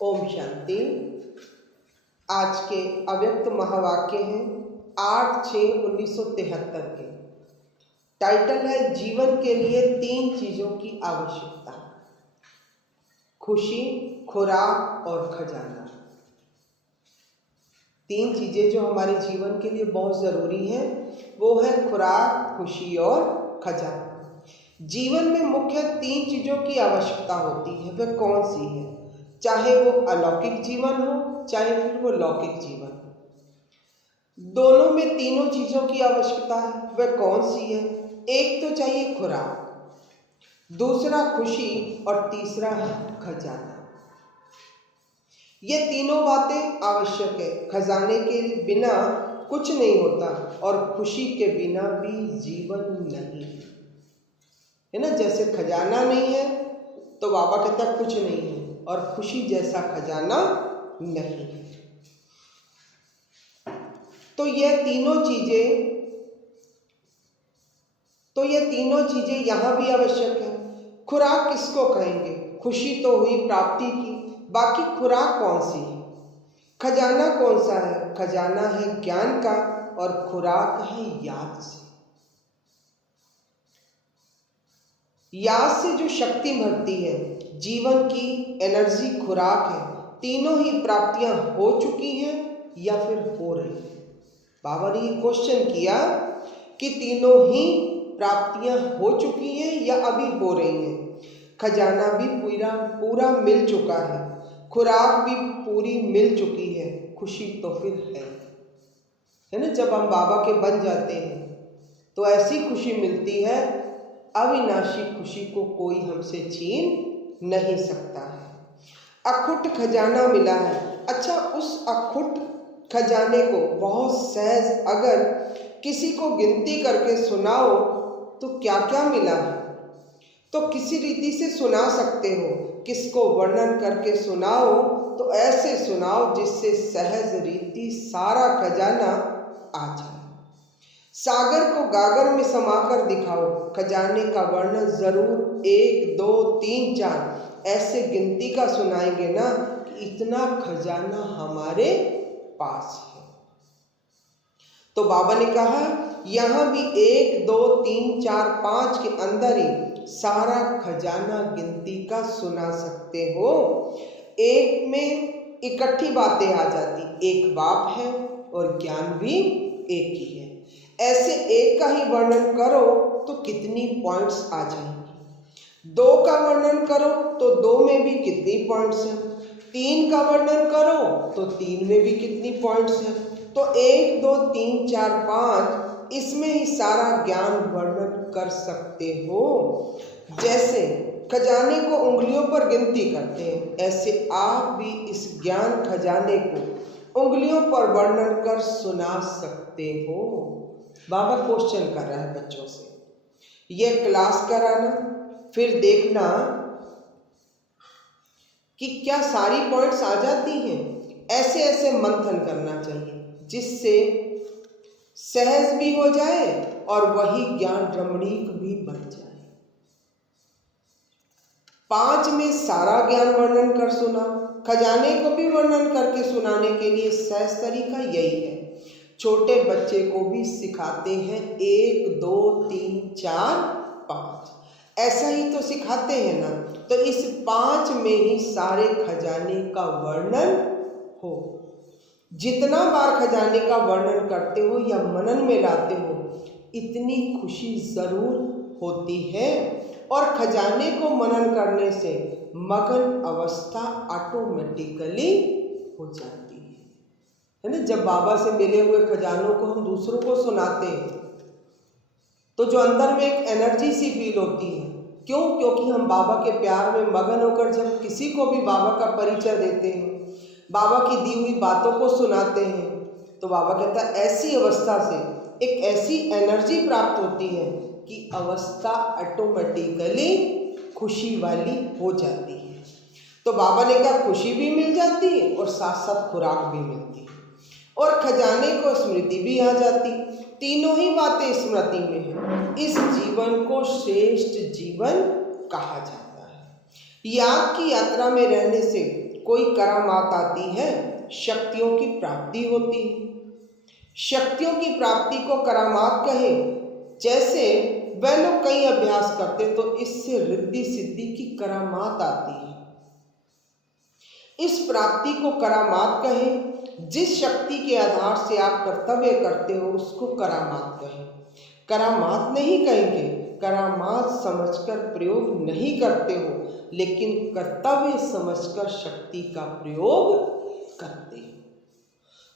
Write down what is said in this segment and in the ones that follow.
ओम शांति। आज के अव्यक्त महावाक्य हैं 8/6/1973 के। टाइटल है जीवन के लिए 3 चीजों की आवश्यकता: खुशी, खुराक और खजाना। 3 चीजें जो हमारे जीवन के लिए बहुत जरूरी है वो है खुराक, खुशी और खजाना। जीवन में मुख्य 3 चीजों की आवश्यकता होती है। वह कौन सी है? चाहे वो अलौकिक जीवन हो, चाहे फिर वो लौकिक जीवन हो, दोनों में तीनों चीजों की आवश्यकता है। वह कौन सी है? एक तो चाहिए खुराक, दूसरा खुशी और तीसरा है खजाना। ये तीनों बातें आवश्यक है। खजाने के बिना कुछ नहीं होता और खुशी के बिना भी जीवन नहीं है ना। जैसे खजाना नहीं है तो बाबा कहता कुछ नहीं है, और खुशी जैसा खजाना नहीं है। तो ये तीनों चीजें यहां भी आवश्यक है। खुराक किसको कहेंगे? खुशी तो हुई प्राप्ति की, बाकी खुराक कौन सी है? खजाना कौन सा है? खजाना है ज्ञान का और खुराक है याद से। याद से जो शक्ति भरती है, जीवन की एनर्जी खुराक है। तीनों ही प्राप्तियां हो चुकी हैं या फिर हो रही हैं। बाबा ने ये क्वेश्चन किया कि तीनों ही प्राप्तियां हो चुकी हैं या अभी हो रही हैं। खजाना भी पूरा मिल चुका है, खुराक भी पूरी मिल चुकी है, खुशी तो फिर है ना। जब हम बाबा के बन जाते हैं तो ऐसी खुशी मिलती है, अविनाशी खुशी को कोई हमसे छीन नहीं सकता है। अखुट खजाना मिला है। अच्छा, उस अखुट खजाने को बहुत सहज अगर किसी को गिनती करके सुनाओ तो क्या क्या मिला है, तो किसी रीति से सुना सकते हो। किसको वर्णन करके सुनाओ तो ऐसे सुनाओ जिससे सहज रीति सारा खजाना आ जाए। सागर को गागर में समाकर दिखाओ। खजाने का वर्णन जरूर 1, 2, 3, 4 ऐसे गिनती का सुनाएंगे ना कि इतना खजाना हमारे पास है। तो बाबा ने कहा यहां भी 1, 2, 3, 4, 5 के अंदर ही सारा खजाना गिनती का सुना सकते हो। एक में इकट्ठी बातें आ जाती। एक बाप है और ज्ञान भी एक ही है। ऐसे एक का ही वर्णन करो तो कितनी पॉइंट्स आ जाएंगी। 2 का वर्णन करो तो 2 में भी कितनी पॉइंट्स हैं। 3 का वर्णन करो तो 3 में भी कितनी पॉइंट्स हैं। तो 1, 2, 3, 4, 5 इसमें ही सारा ज्ञान वर्णन कर सकते हो। जैसे खजाने को उंगलियों पर गिनती करते हैं, ऐसे आप भी इस ज्ञान खजाने को उंगलियों पर वर्णन कर सुना सकते हो। बाबा क्वेश्चन कर रहा है बच्चों से। ये क्लास कराना, फिर देखना कि क्या सारी पॉइंट्स आ जाती हैं। ऐसे ऐसे मंथन करना चाहिए जिससे सहज भी हो जाए और वही ज्ञान रमणीक भी बन जाए। 5 में सारा ज्ञान वर्णन कर सुना। खजाने को भी वर्णन करके सुनाने के लिए सहज तरीका यही है। छोटे बच्चे को भी सिखाते हैं 1, 2, 3, 4, 5 ऐसा ही तो सिखाते हैं ना। तो इस 5 में ही सारे खजाने का वर्णन हो। जितना बार खजाने का वर्णन करते हो या मनन में लाते हो, इतनी खुशी जरूर होती है। और खजाने को मनन करने से मगन अवस्था ऑटोमेटिकली हो जाती है ना। जब बाबा से मिले हुए खजानों को हम दूसरों को सुनाते हैं तो जो अंदर में एक एनर्जी सी फील होती है। क्यों? क्योंकि हम बाबा के प्यार में मगन होकर जब किसी को भी बाबा का परिचय देते हैं, बाबा की दी हुई बातों को सुनाते हैं, तो बाबा कहता है ऐसी अवस्था से एक ऐसी एनर्जी प्राप्त होती है कि अवस्था ऑटोमेटिकली खुशी वाली हो जाती है। तो बाबा ने कहा खुशी भी मिल जाती है और साथ साथ खुराक भी मिलती है और खजाने को स्मृति भी आ जाती। तीनों ही बातें स्मृति में है। इस जीवन को श्रेष्ठ जीवन कहा जाता है। याद की यात्रा में रहने से कोई करामात आती है, शक्तियों की प्राप्ति होती है। शक्तियों की प्राप्ति को करामात कहे। जैसे वह लोग कई अभ्यास करते तो इससे रिद्धि सिद्धि की करामात आती है। इस प्राप्ति को करामात कहे। जिस शक्ति के आधार से आप कर्तव्य करते हो उसको करामात कहे। करामात नहीं कहेंगे, करामात समझकर प्रयोग नहीं करते हो, लेकिन कर्तव्य समझकर शक्ति का प्रयोग करते हो।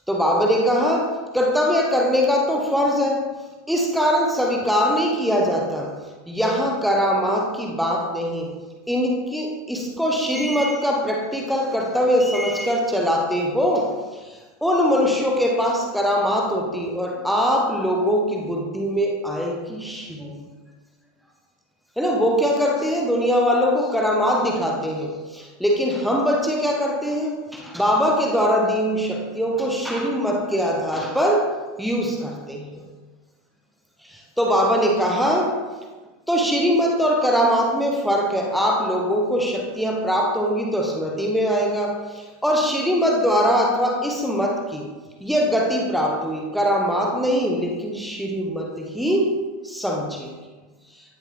तो बाबा ने कहा कर्तव्य करने का तो फर्ज है, इस कारण स्वीकार नहीं किया जाता। यहाँ करामात की बात नहीं, इनकी इसको श्रीमत का प्रैक्टिकल कर्तव्य समझकर चलाते हो, उन मनुष्यों के पास करामात होती और आप लोगों की बुद्धि में आएगी श्रीमत, है ना। वो क्या करते हैं, दुनिया वालों को करामात दिखाते हैं, लेकिन हम बच्चे क्या करते हैं, बाबा के द्वारा दी हुई शक्तियों को श्रीमत के आधार पर यूज करते हैं। तो बाबा ने कहा तो श्रीमत और करामात में फर्क है। आप लोगों को शक्तियां प्राप्त होंगी तो स्मृति में आएगा, और श्रीमत द्वारा अथवा इस मत की यह गति प्राप्त हुई, करामात नहीं लेकिन श्रीमत ही समझेगी।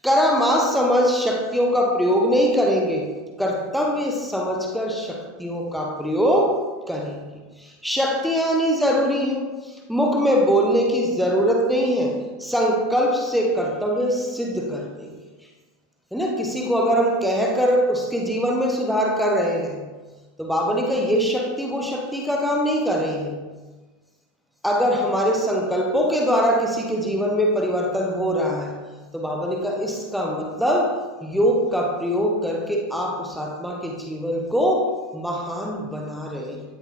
करामात समझ शक्तियों का प्रयोग नहीं करेंगे, कर्तव्य समझकर शक्तियों का प्रयोग करेंगे। शक्तियां आनी जरूरी है, मुख में बोलने की जरूरत नहीं है, संकल्प से कर्तव्य सिद्ध कर देंगे, है ना। किसी को अगर हम कहकर उसके जीवन में सुधार कर रहे हैं तो बाबा ने कहा ये शक्ति वो शक्ति का काम नहीं कर रही है। अगर हमारे संकल्पों के द्वारा किसी के जीवन में परिवर्तन हो रहा है तो बाबा ने कहा इसका मतलब योग का प्रयोग करके आप उस आत्मा के जीवन को महान बना रहे हैं।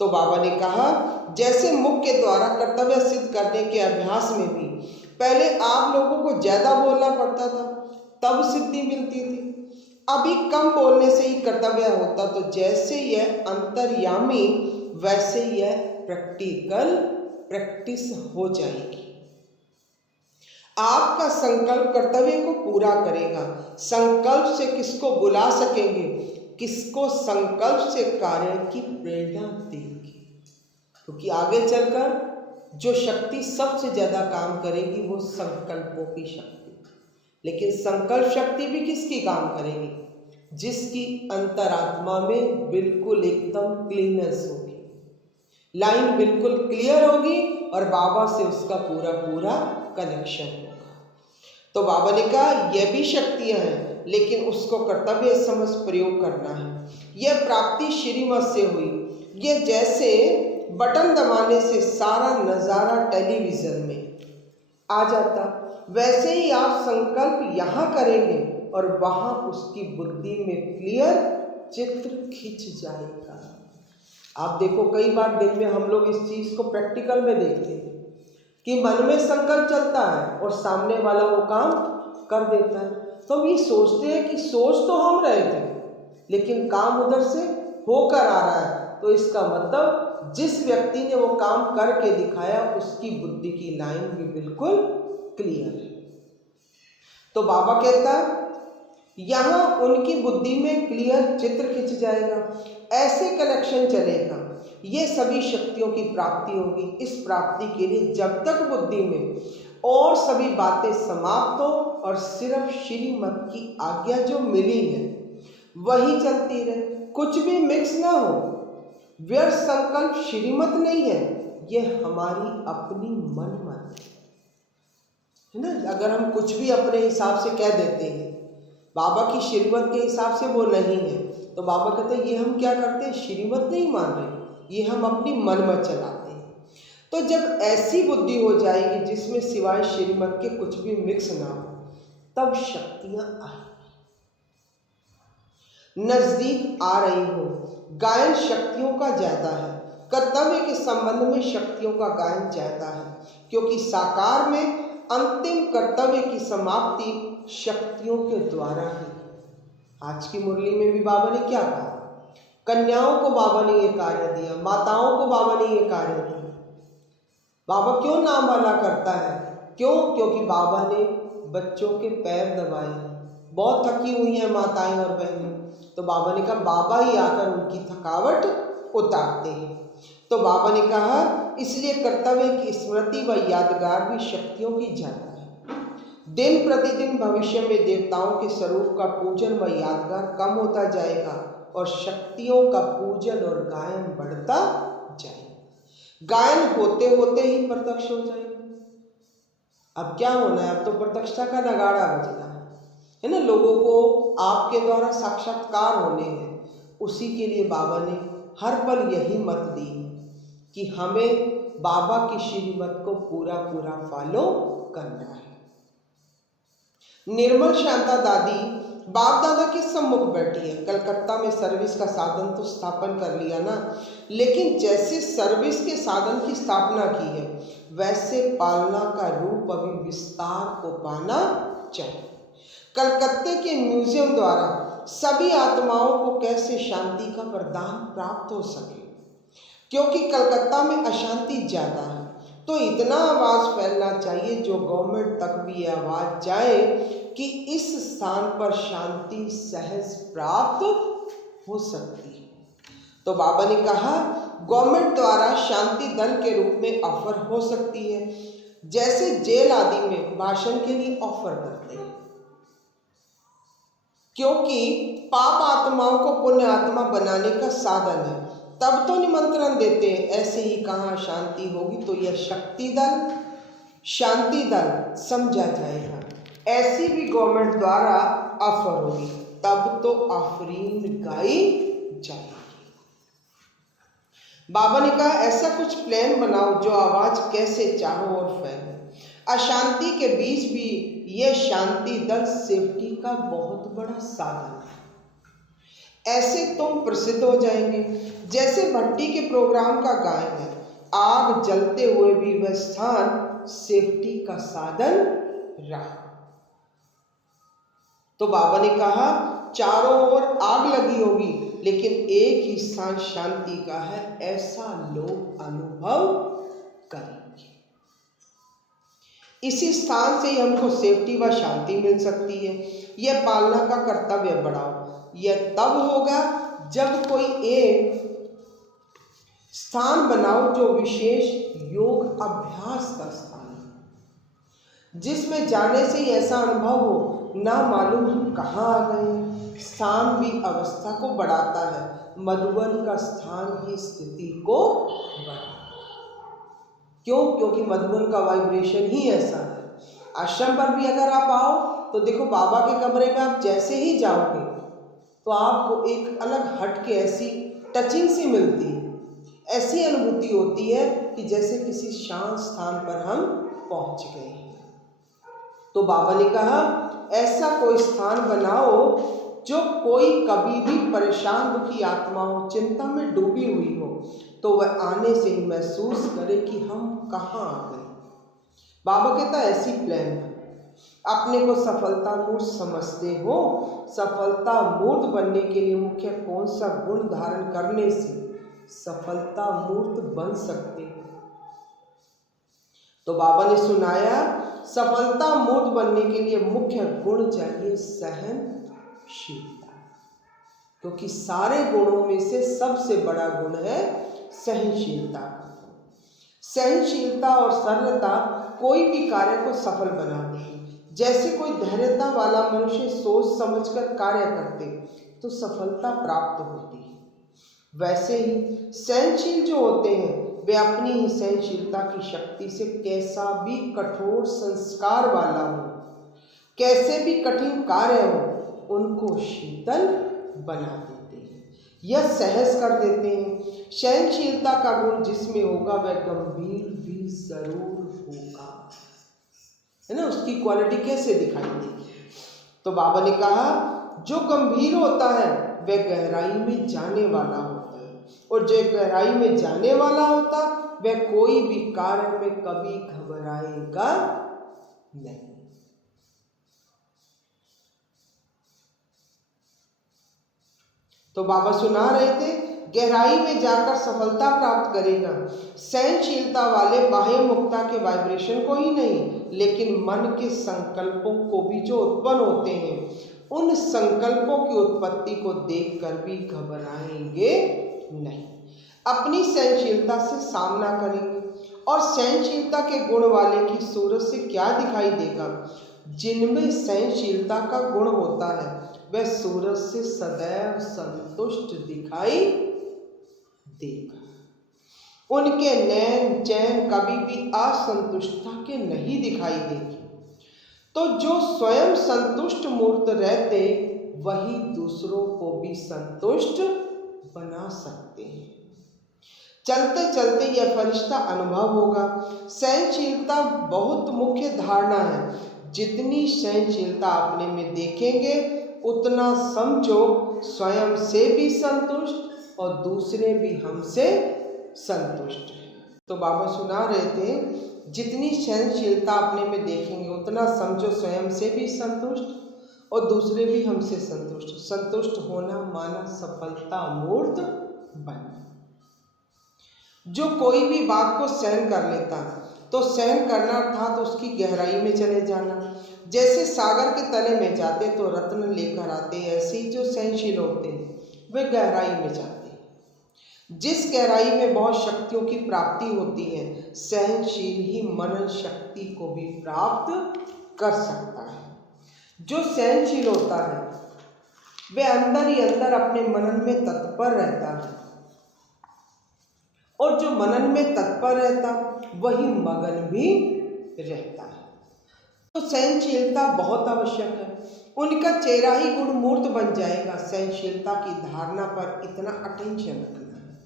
तो बाबा ने कहा जैसे मुख के द्वारा कर्तव्य सिद्ध करने के अभ्यास में भी पहले आप लोगों को ज्यादा बोलना पड़ता था तब सिद्धि मिलती थी, अभी कम बोलने से ही कर्तव्य होता। तो जैसे यह अंतर्यामी वैसे यह प्रैक्टिस हो जाएगी। आपका संकल्प कर्तव्य को पूरा करेगा। संकल्प से किसको बुला सकेंगे, किसको संकल्प से कार्य की प्रेरणा देंगे, क्योंकि आगे चलकर जो शक्ति सबसे ज्यादा काम करेगी वो संकल्पों की शक्ति। लेकिन संकल्प शक्ति भी किसकी काम करेगी, जिसकी अंतरात्मा में बिल्कुल एकदम क्लीननेस होगी, लाइन बिल्कुल क्लियर होगी और बाबा से उसका पूरा पूरा कनेक्शन होगा। तो बाबा ने कहा यह भी शक्तियां हैं, लेकिन उसको कर्तव्य समझ प्रयोग करना है। यह प्राप्ति श्रीमत से हुई। ये जैसे बटन दबाने से सारा नज़ारा टेलीविजन में आ जाता, वैसे ही आप संकल्प यहाँ करेंगे और वहाँ उसकी बुद्धि में क्लियर चित्र खिंच जाएगा। आप देखो कई बार दिन में हम लोग इस चीज़ को प्रैक्टिकल में देखते हैं कि मन में संकल्प चलता है और सामने वाला वो काम कर देता है। तो हम ये सोचते हैं कि सोच तो हम रहे थे लेकिन काम उधर से होकर आ रहा है, तो इसका मतलब जिस व्यक्ति ने वो काम करके दिखाया उसकी बुद्धि की लाइन भी बिल्कुल क्लियर है। तो बाबा कहता है यहाँ उनकी बुद्धि में क्लियर चित्र खिंच जाएगा, ऐसे कनेक्शन चलेगा, ये सभी शक्तियों की प्राप्ति होगी। इस प्राप्ति के लिए जब तक बुद्धि में और सभी बातें समाप्त हो और सिर्फ श्रीमत की आज्ञा जो मिली है वही चलती रहे, कुछ भी मिक्स ना हो। व्यर्थ संकल्प श्रीमत नहीं है, ये हमारी अपनी मन मत है ना। अगर हम कुछ भी अपने हिसाब से कह देते हैं, बाबा की श्रीमत के हिसाब से वो नहीं है, तो बाबा कहते हैं ये हम क्या करते हैं, श्रीमत नहीं मान रहे, ये हम अपनी मनमत चलाते हैं। तो जब ऐसी बुद्धि हो जाएगी जिसमें सिवाय श्रीमत के कुछ भी मिक्स ना हो, तब शक्तियां आएंगी, नजदीक आ रही हो। गायन शक्तियों का ज्यादा है, कर्तव्य के संबंध में शक्तियों का गायन ज्यादा है, क्योंकि साकार में अंतिम कर्तव्य की समाप्ति शक्तियों के द्वारा ही। आज की मुरली में भी बाबा ने क्या कहा, कन्याओं को बाबा ने ये कार्य दिया, माताओं को बाबा ने ये कार्य दिया। बाबा क्यों नाम वाला करता है, क्यों, क्योंकि बाबा ने बच्चों के पैर दबाए हैं। बहुत थकी हुई हैं माताएं और बहनें, तो बाबा ने कहा बाबा ही आकर उनकी थकावट उतारते हैं। तो बाबा ने कहा इसलिए कर्तव्य की स्मृति व यादगार भी शक्तियों की जाता है। दिन प्रतिदिन भविष्य में देवताओं के स्वरूप का पूजन व यादगार कम होता जाएगा और शक्तियों का पूजन और गायन बढ़ता जाएगा। गायन होते होते ही प्रत्यक्ष हो जाएगा। अब क्या होना है, अब तो प्रत्यक्षता का नगाड़ा बजना है ना। लोगों को आपके द्वारा साक्षात्कार होने हैं। उसी के लिए बाबा ने हर पल यही मत दी है कि हमें बाबा की श्रीमत को पूरा पूरा फॉलो करना है। निर्मल शांता दादी बाप दादा के सम्मुख बैठी है। कलकत्ता में सर्विस का साधन तो स्थापन कर लिया ना, लेकिन जैसे सर्विस के साधन की स्थापना की है वैसे पालना का रूप अभी विस्तार को पाना चाहिए। कलकत्ते के म्यूजियम द्वारा सभी आत्माओं को कैसे शांति का वरदान प्राप्त हो सके, क्योंकि कलकत्ता में अशांति ज़्यादा है। तो इतना आवाज़ फैलना चाहिए जो गवर्नमेंट तक भी ये आवाज़ जाए कि इस स्थान पर शांति सहज प्राप्त हो सकती है। तो बाबा ने कहा गवर्नमेंट द्वारा शांति दल के रूप में ऑफर हो सकती है, जैसे जेल आदि में भाषण के लिए ऑफर करते हैं, क्योंकि पाप आत्माओं को पुण्य आत्मा बनाने का साधन है। तब तो निमंत्रण देते हैं, ऐसे ही कहाँ शांति होगी तो यह शक्ति दल शांति दल समझा जाएगा। ऐसी भी गवर्नमेंट द्वारा ऑफर होगी, तब तो आफरीन गाई जाएगी। बाबा ने कहा ऐसा कुछ प्लान बनाओ जो आवाज कैसे चाहो और फैले। अशांति के बीच भी यह शांति दल सेफ्टी का बहुत बड़ा साधन है। ऐसे तुम प्रसिद्ध हो जाएंगे। जैसे भट्टी के प्रोग्राम का गायन है, आग जलते हुए भी वह स्थान सेफ्टी का साधन रहा। तो बाबा ने कहा चारों ओर आग लगी होगी लेकिन एक ही स्थान शांति का है, ऐसा लोग अनुभव करेंगे। इसी स्थान से ही हमको सेफ्टी व शांति मिल सकती है। यह पालना का कर्तव्य बढ़ाओ। यह तब होगा जब कोई एक स्थान बनाओ जो विशेष योग अभ्यास का स्थान है, जिसमें जाने से ही ऐसा अनुभव हो ना मालूम हम कहाँ आ गए। स्थान भी अवस्था को बढ़ाता है। मधुबन का स्थान ही स्थिति को बढ़ाता है। क्यों? क्योंकि मधुबन का वाइब्रेशन ही ऐसा है। आश्रम पर भी अगर आप आओ तो देखो बाबा के कमरे में आप जैसे ही जाओगे तो आपको एक अलग हट के ऐसी टचिंग सी मिलती है, ऐसी अनुभूति होती है कि जैसे किसी शांत स्थान पर हम पहुंच गए हैं। तो बाबा ने कहा ऐसा कोई स्थान बनाओ जो कोई कभी भी परेशान दुखी आत्मा हो, चिंता में डूबी हुई हो, तो वह आने से ही महसूस करे कि हम कहाँ आ गए। बाबा कहता ऐसी प्लान है। अपने को सफलता मूर्त समझते हो, सफलता मूर्त बनने के लिए मुख्य कौन सा गुण धारण करने से सफलता मूर्त बन सकते हो। तो बाबा ने सुनाया सफलता मूर्त बनने के लिए मुख्य गुण चाहिए सहनशीलता, क्योंकि सारे गुणों में से सबसे बड़ा गुण है सहनशीलता। सहनशीलता और सरलता कोई भी कार्य को सफल बनाती है। जैसे कोई धैर्यता वाला मनुष्य सोच समझकर कार्य करते तो सफलता प्राप्त होती है, वैसे ही सहनशील जो होते हैं वे अपनी ही सहनशीलता की शक्ति से कैसा भी कठोर संस्कार वाला हो, कैसे भी कठिन कार्य हो, उनको शीतल बना देते हैं या सहज कर देते हैं। सहनशीलता का गुण जिसमें होगा वह गंभीर भी जरूर होगा, है ना। उसकी क्वालिटी कैसे दिखाई देगी। तो बाबा ने कहा जो गंभीर होता है वह गहराई में जाने वाला होता है, और जो गहराई में जाने वाला होता वह कोई भी कार्य में कभी घबराएगा नहीं। तो बाबा सुना रहे थे गहराई में जाकर सफलता प्राप्त करेगा। सहनशीलता वाले बाह्य मुक्ता के वाइब्रेशन को ही नहीं लेकिन मन के संकल्पों को भी जो उत्पन्न होते हैं उन संकल्पों की उत्पत्ति को देखकर भी घबराएंगे नहीं। अपनी सहनशीलता से सामना करेंगे। और सहनशीलता के गुण वाले की सूरत से क्या दिखाई देगा? जिनमें सहनशीलता का गुण होता है वह सूरज से सदैव संतुष्ट दिखाई देगा। उनके नैन चैन कभी भी असंतुष्टता के नहीं दिखाई देगी। तो जो स्वयं संतुष्ट मूर्त रहते वही दूसरों को भी संतुष्ट बना सकते हैं। चलते चलते यह फरिश्ता अनुभव होगा। सहनशीलता बहुत मुख्य धारणा है। जितनी सहनशीलता अपने में देखेंगे उतना समझो स्वयं से भी संतुष्ट और दूसरे भी हमसे संतुष्ट है। तो बाबा सुना रहे थे, जितनी सहनशीलता अपने में देखेंगे उतना समझो स्वयं से भी संतुष्ट और दूसरे भी हमसे संतुष्ट। संतुष्ट होना माना सफलता मूर्त बनना। जो कोई भी बात को सहन कर लेता तो सहन करना अर्थात उसकी गहराई में चले जाना। जैसे सागर के तले में जाते तो रत्न लेकर आते, ऐसे ही जो सहनशील होते हैं वे गहराई में जाते हैं। जिस गहराई में बहुत शक्तियों की प्राप्ति होती है, सहनशील ही मनन शक्ति को भी प्राप्त कर सकता है। जो सहनशील होता है वह अंदर ही अंदर अपने मनन में तत्पर रहता है और जो मनन में तत्पर रहता वही मगन भी रहता है। तो सहनशीलता बहुत आवश्यक है। उनका चेहरा ही गुण मूर्त बन जाएगा। सहनशीलता की धारणा पर इतना अटेंशन रखना है।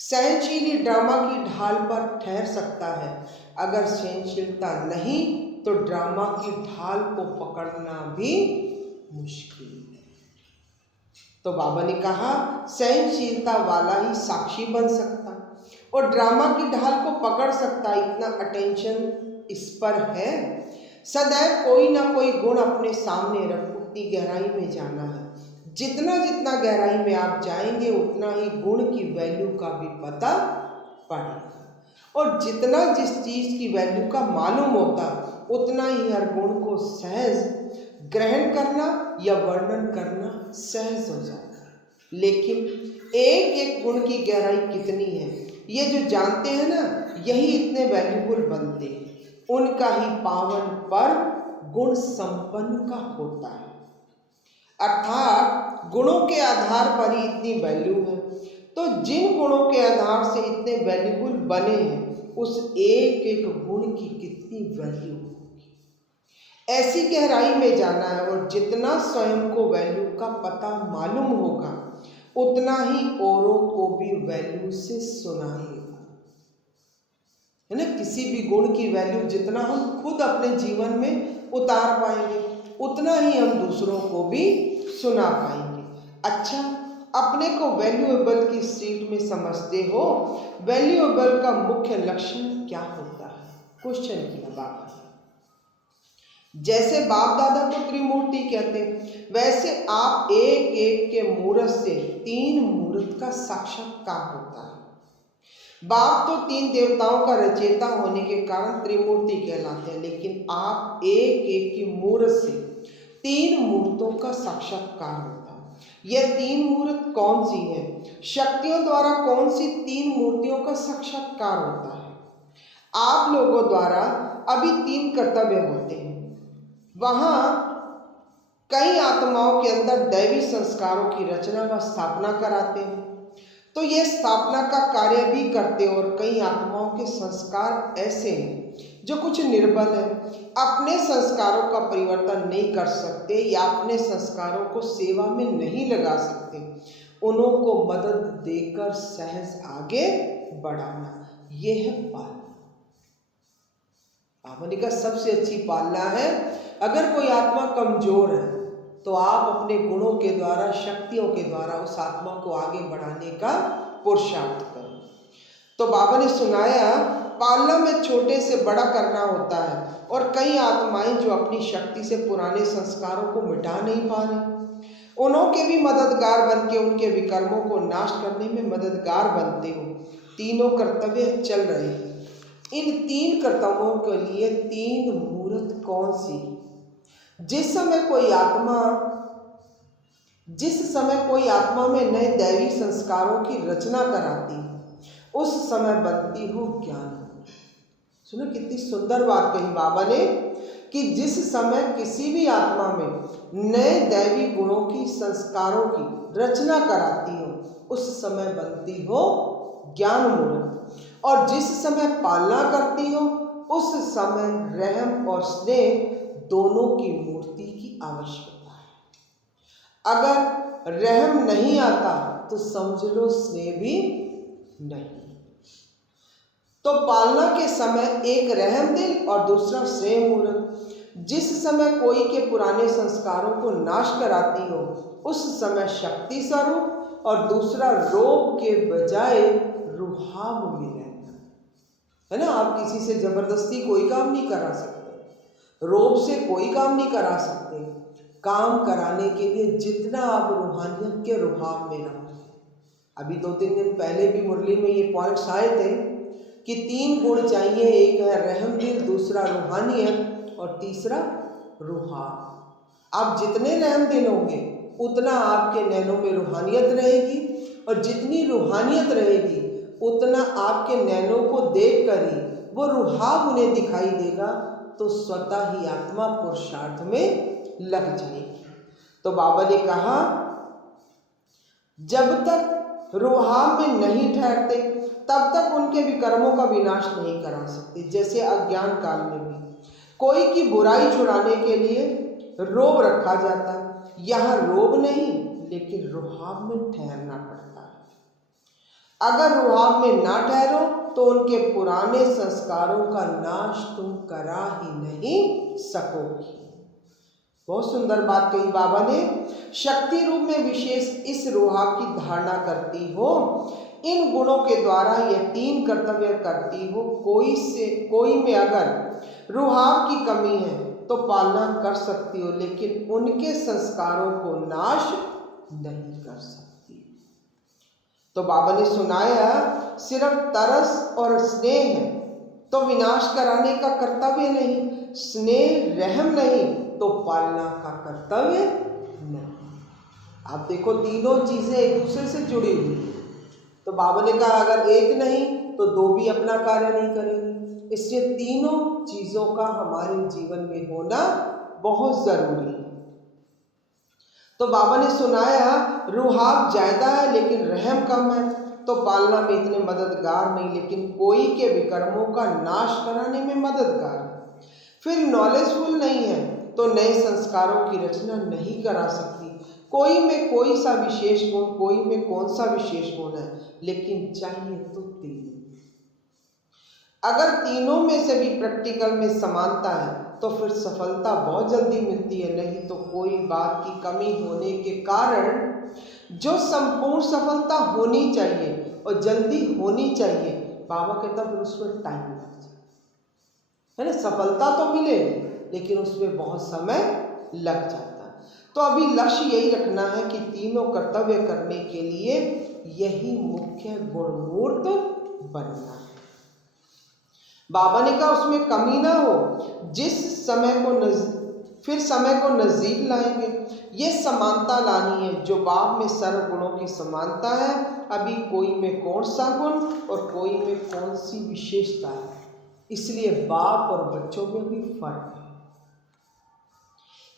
सहनशील ही ड्रामा की ढाल पर ठहर सकता है। अगर सहनशीलता नहीं तो ड्रामा की ढाल को पकड़ना भी मुश्किल है। तो बाबा ने कहा सहनशीलता वाला ही साक्षी बन सकता और ड्रामा की ढाल को पकड़ सकता। इतना अटेंशन इस पर है। सदैव कोई ना कोई गुण अपने सामने रख उतनी गहराई में जाना है। जितना जितना गहराई में आप जाएंगे उतना ही गुण की वैल्यू का भी पता पड़ेगा। और जितना जिस चीज़ की वैल्यू का मालूम होता उतना ही हर गुण को सहज ग्रहण करना या वर्णन करना सहज हो जाता है। लेकिन एक एक गुण की गहराई कितनी है ये जो जानते हैं ना, यही इतने वैल्यूबल बनते हैं। उनका ही पावन पर गुण संपन्न का होता है। अर्थात गुणों के आधार पर ही इतनी वैल्यू है। तो जिन गुणों के आधार से इतने वैल्यूबल बने हैं उस एक एक गुण की कितनी वैल्यू होगी, ऐसी गहराई में जाना है। और जितना स्वयं को वैल्यू का पता मालूम होगा उतना ही औरों को भी वैल्यू से सुनाएगा, है ना। किसी भी गुण की वैल्यू जितना हम खुद अपने जीवन में उतार पाएंगे उतना ही हम दूसरों को भी सुना पाएंगे। अच्छा, अपने को वैल्यूएबल की सीट में समझते हो। वैल्यूएबल का मुख्य लक्षण क्या होता है? क्वेश्चन किया बाबा। जैसे बाप दादा को त्रिमूर्ति कहते वैसे आप एक एक के मूर्त से तीन मूर्त का साक्षात्कार होता है। बाप तो तीन देवताओं का रचयिता होने के कारण त्रिमूर्ति कहलाते हैं, लेकिन आप एक एक की मूर्त से तीन मूर्तों का साक्षात्कार होता है। यह तीन मूर्त कौन सी है? शक्तियों द्वारा कौन सी तीन मूर्तियों का साक्षात्कार होता है? आप लोगों द्वारा अभी तीन कर्तव्य होते हैं। वहाँ कई आत्माओं के अंदर दैवी संस्कारों की रचना व स्थापना कराते हैं, तो ये स्थापना का कार्य भी करते हैं। और कई आत्माओं के संस्कार ऐसे हैं जो कुछ निर्बल है, अपने संस्कारों का परिवर्तन नहीं कर सकते या अपने संस्कारों को सेवा में नहीं लगा सकते। उन्हों को मदद देकर सहज आगे बढ़ाना, यह है पालना। बाबा का सबसे अच्छी पालना है। अगर कोई आत्मा कमजोर है तो आप अपने गुणों के द्वारा, शक्तियों के द्वारा उस आत्मा को आगे बढ़ाने का पुरुषार्थ करो। तो बाबा ने सुनाया पालना में छोटे से बड़ा करना होता है। और कई आत्माएं जो अपनी शक्ति से पुराने संस्कारों को मिटा नहीं पा रही, उन्हों के भी मददगार बन के उनके विकर्मों को नाश करने में मददगार बनते हो। तीनों कर्तव्य चल रहे हैं। इन तीन कर्तव्यों के लिए तीन मूर्त कौन सी? जिस समय कोई आत्मा जिस समय कोई आत्मा में नए दैवी संस्कारों की रचना कराती है, उस समय बनती हो ज्ञान। सुनो कितनी सुंदर बात कही बाबा ने कि जिस समय किसी भी आत्मा में नए दैवी गुणों की संस्कारों की रचना कराती हो, उस समय बनती हो ज्ञान मूर्त। और जिस समय पालना करती हो, उस समय रहम और स्नेह दोनों की मूर्ति की आवश्यकता है। अगर रहम नहीं आता तो समझ लो स्नेह भी नहीं। तो पालना के समय एक रहम दिल और दूसरा स्नेह मूर्त। जिस समय कोई के पुराने संस्कारों को नाश कराती हो, उस समय शक्ति स्वरूप और दूसरा रोग के बजाय रुहाब में रहना है ना। आप किसी से जबरदस्ती कोई काम नहीं करा सकते, रोब से कोई काम नहीं करा सकते। काम कराने के लिए जितना आप रूहानियत के रुहाब में रहो। अभी 2-3 दिन पहले भी मुरली में ये पॉइंट्स आए थे कि 3 गुण चाहिए, एक है रहम दिल, दूसरा रूहानियत और तीसरा रुहाब। आप जितने रहम दिल होंगे उतना आपके नैनों में रूहानियत रहेगी, और जितनी रूहानियत रहेगी उतना आपके नैनों को देख कर ही वो रुहाब उन्हें दिखाई देगा, तो स्वतः ही आत्मा पुरुषार्थ में लग जाएगी। तो बाबा ने कहा जब तक रुहाब में नहीं ठहरते तब तक उनके विकर्मों का विनाश नहीं करा सकते। जैसे अज्ञान काल में भी कोई की बुराई छुड़ाने के लिए रोब रखा जाता है, यहाँ रोब नहीं लेकिन रुहाब में ठहरना पड़ता है। अगर रुहाब में ना ठहरो तो उनके पुराने संस्कारों का नाश तुम करा ही नहीं सकोगी। बहुत सुंदर बात कही बाबा ने। शक्ति रूप में विशेष इस रुहाब की धारणा करती हो, इन गुणों के द्वारा यह 3 कर्तव्य करती हो। कोई में अगर रुहाब की कमी है तो पालना कर सकती हो, लेकिन उनके संस्कारों को नाश नहीं कर सकती। तो बाबा ने सुनाया सिर्फ तरस और स्नेह है तो विनाश कराने का कर्तव्य नहीं, स्नेह रहम नहीं तो पालना का कर्तव्य नहीं। आप देखो तीनों चीजें एक दूसरे से जुड़ी हुई हैं। तो बाबा ने कहा अगर एक नहीं तो 2 भी अपना कार्य नहीं करेंगे, इसलिए तीनों चीजों का हमारे जीवन में होना बहुत जरूरी है। तो बाबा ने सुनाया रुहाब ज्यादा है लेकिन रहम कम है तो पालना में इतने मददगार नहीं, लेकिन कोई के विकर्मों का नाश कराने में मददगार है। फिर नॉलेजफुल नहीं है तो नए संस्कारों की रचना नहीं करा सकती। कोई में कोई सा विशेष गुण, कोई में कौन सा विशेष गुण है, लेकिन चाहिए तो तीनों। अगर तीनों में से भी प्रैक्टिकल में समानता है तो फिर सफलता बहुत जल्दी मिलती है, नहीं तो कोई बात की कमी होने के कारण जो संपूर्ण सफलता होनी चाहिए और जल्दी होनी चाहिए, बाबा कहता फिर उसमें टाइम लग जाए, है ना। सफलता तो मिलेगी लेकिन उसमें बहुत समय लग जाता है। तो अभी लक्ष्य यही रखना है कि तीनों कर्तव्य करने के लिए यही मुख्य गुणमूर्त बनना है। बाबा ने कहा उसमें कमी ना हो, जिस समय को फिर समय को नजदीक लाएंगे। ये समानता लानी है जो बाप में सर्व गुणों की समानता है। अभी कोई में कौन सा गुण और कोई में कौन सी विशेषता है, इसलिए बाप और बच्चों में भी फर्क है।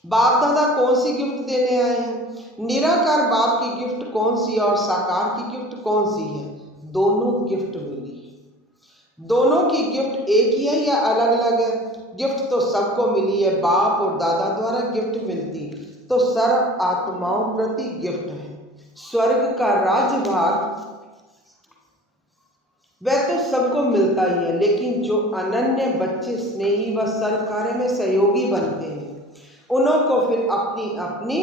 बाप दादा कौन सी गिफ्ट देने आए हैं, निराकार बाप की गिफ्ट कौन सी और साकार की गिफ्ट कौन सी है, दोनों गिफ्ट मिली है। दोनों की गिफ्ट एक ही है या अलग अलग है? गिफ्ट तो सबको मिली है, बाप और दादा द्वारा गिफ्ट मिलती तो सर्व आत्माओं प्रति गिफ्ट है। स्वर्ग का राजभाग वह तो सबको मिलता ही है, लेकिन जो अनन्य बच्चे स्नेही व सर्व कार्य में सहयोगी बनते हैं उन्हों को फिर अपनी अपनी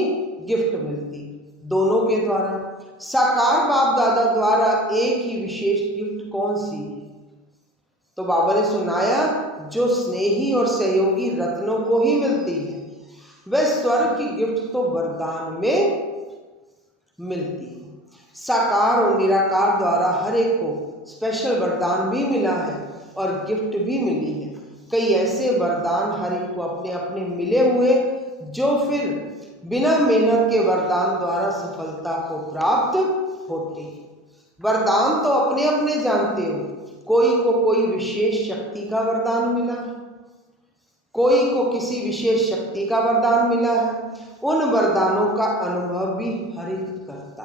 गिफ्ट मिलती दोनों के द्वारा। साकार बाप दादा द्वारा एक ही विशेष गिफ्ट कौन सी है? तो बाबा ने सुनाया जो स्नेही और सहयोगी रत्नों को ही मिलती है, वह स्वर्ग की गिफ्ट तो वरदान में मिलती है। साकार और निराकार द्वारा हर एक को स्पेशल वरदान भी मिला है और गिफ्ट भी मिली है। कई ऐसे वरदान हर एक को अपने अपने मिले हुए जो फिर बिना मेहनत के वरदान द्वारा सफलता को प्राप्त होती है। वरदान तो अपने अपने जानते हो, कोई को कोई विशेष शक्ति का वरदान मिला है, कोई को किसी विशेष शक्ति का वरदान मिला है। उन वरदानों का अनुभव भी हर एक करता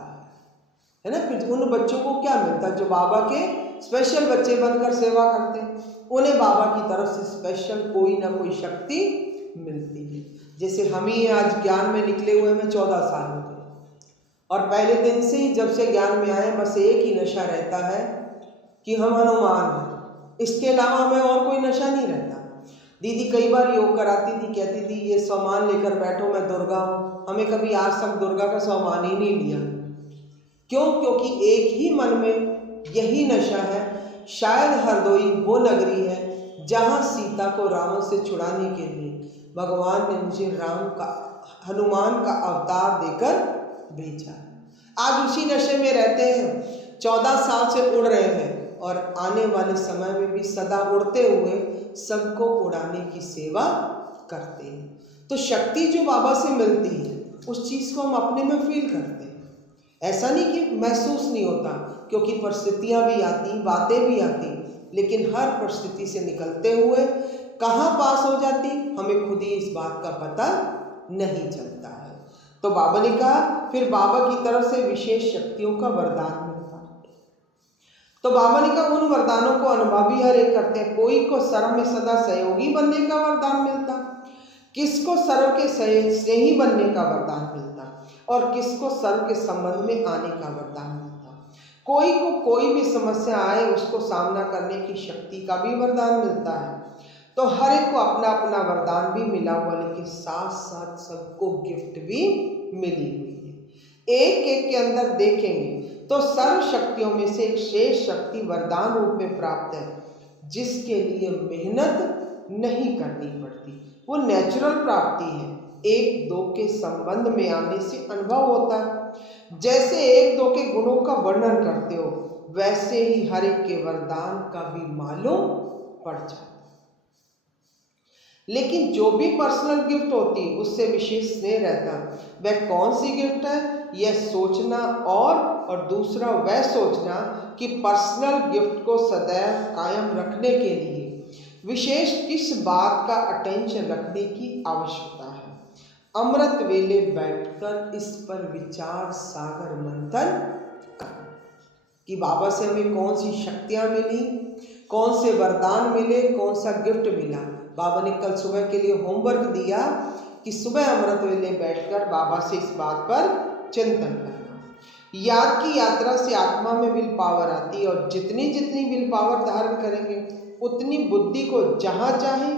है ना। फिर उन बच्चों को क्या मिलता है जो बाबा के स्पेशल बच्चे बनकर सेवा करते हैं, उन्हें बाबा की तरफ से स्पेशल कोई ना कोई शक्ति मिलती है। जैसे हम ही आज ज्ञान में निकले हुए हमें 14 साल हो गए और पहले दिन से ही जब से ज्ञान में आए बस एक ही नशा रहता है कि हम हनुमान हैं, इसके अलावा हमें और कोई नशा नहीं रहता। दीदी कई बार योग कराती थी, कहती थी ये सामान लेकर बैठो मैं दुर्गा हूँ। हमें कभी आज तक दुर्गा का सामान ही नहीं लिया। क्यों? क्योंकि एक ही मन में यही नशा है। शायद हरदोई वो नगरी है जहाँ सीता को रावण से छुड़ाने के लिए भगवान ने मुझे हनुमान का अवतार देकर भेजा। आज उसी नशे में रहते हैं, 14 साल से उड़ रहे हैं और आने वाले समय में भी सदा उड़ते हुए सबको उड़ाने की सेवा करते हैं। तो शक्ति जो बाबा से मिलती है उस चीज़ को हम अपने में फील करते हैं। ऐसा नहीं कि महसूस नहीं होता, क्योंकि परिस्थितियाँ भी आती, बातें भी आती, लेकिन हर परिस्थिति से निकलते हुए कहाँ पास हो जाती हमें खुद ही इस बात का पता नहीं चलता है। तो बाबा ने कहा फिर बाबा की तरफ से विशेष शक्तियों का वरदान मिलता है। तो बाबा ने कहा उन वरदानों को अनुभवी हर एक करते हैं। कोई को सर्व में सदा सहयोगी बनने का वरदान मिलता, किसको सर्व के स्नेही बनने का वरदान मिलता और किसको सर्व के संबंध में आने का वरदान मिलता। कोई को कोई भी समस्या आए उसको सामना करने की शक्ति का भी वरदान मिलता है। तो हर एक को अपना अपना वरदान भी मिला हुआ, लेकिन साथ साथ सबको गिफ्ट भी मिली हुई है। एक एक के अंदर देखेंगे तो सर्व शक्तियों में से एक शेष शक्ति वरदान रूप में प्राप्त है, जिसके लिए मेहनत नहीं करनी पड़ती, वो नेचुरल प्राप्ति है। एक दो के संबंध में आने से अनुभव होता है। जैसे एक दो के गुणों का वर्णन करते हो वैसे ही हर एक के वरदान का भी मालूम पड़ जाता है। लेकिन जो भी पर्सनल गिफ्ट होती है उससे विशेष स्नेह रहता है। वह कौन सी गिफ्ट है यह सोचना और दूसरा वह सोचना कि पर्सनल गिफ्ट को सदैव कायम रखने के लिए विशेष किस बात का अटेंशन रखने की आवश्यकता है। अमृत वेले बैठकर इस पर विचार सागर मंथन कर कि बाबा से हमें कौन सी शक्तियाँ मिली, कौन से वरदान मिले, कौन सा गिफ्ट मिला। बाबा ने कल सुबह के लिए होमवर्क दिया कि सुबह अमृत वेले बैठकर बाबा से इस बात पर चिंतन करना। याद की यात्रा से आत्मा में विल पावर आती है और जितनी जितनी विल पावर धारण करेंगे उतनी बुद्धि को जहाँ चाहे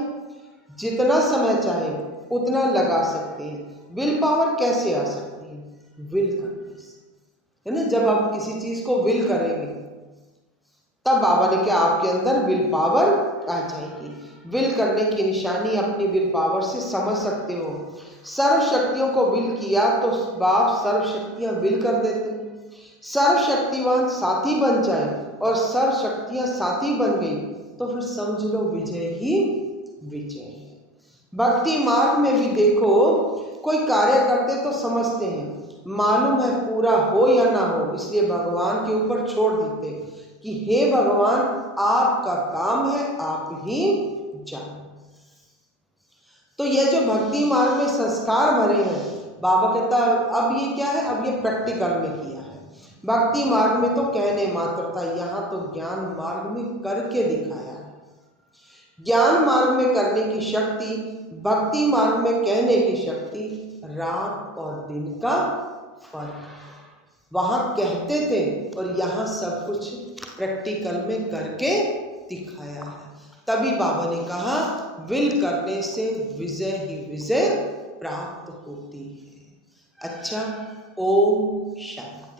जितना समय चाहे उतना लगा सकते हैं। विल पावर कैसे आ सकती है? विल करने से, है ना। जब आप किसी चीज़ को विल करेंगे तब बाबा ने क्या आपके अंदर विल पावर आ जाएगी। विल करने की निशानी अपनी विल पावर से समझ सकते हो। सर्व शक्तियों को विल किया तो बाप सर्व शक्तियाँ विल कर देते। सर्व शक्तिवान साथी बन जाए और सर्व शक्तियाँ साथी बन गई तो फिर समझ लो विजय ही विजय है। भक्ति मार्ग में भी देखो, कोई कार्य करते तो समझते हैं, मालूम है पूरा हो या ना हो, इसलिए भगवान के ऊपर छोड़ देते कि हे भगवान आपका काम है, आप ही जानो। तो ये जो भक्ति मार्ग में संस्कार भरे हैं, बाबा कहता है अब ये क्या है, अब ये प्रैक्टिकल में किया है। भक्ति मार्ग में तो कहने मात्र था, यहाँ तो ज्ञान मार्ग में करके दिखाया है। ज्ञान मार्ग में करने की शक्ति, भक्ति मार्ग में कहने की शक्ति, रात और दिन का फर्क। वहाँ कहते थे और यहाँ सब कुछ प्रैक्टिकल में करके दिखाया है। तभी बाबा ने कहा विल करने से विजय ही विजय प्राप्त होती है। अच्छा, ओम शांति।